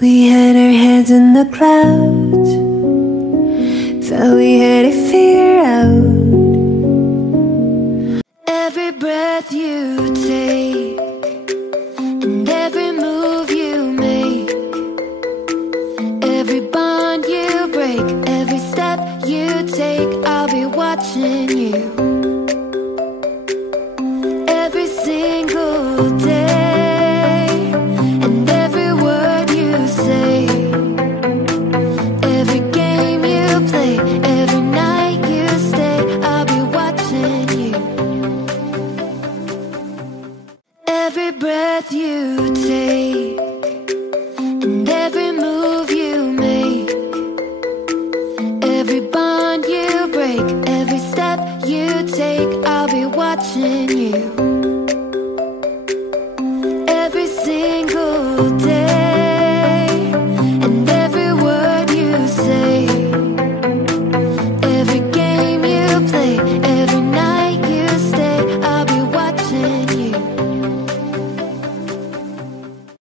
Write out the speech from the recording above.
We had our heads in the clouds, thought we had it figured out. Every breath you take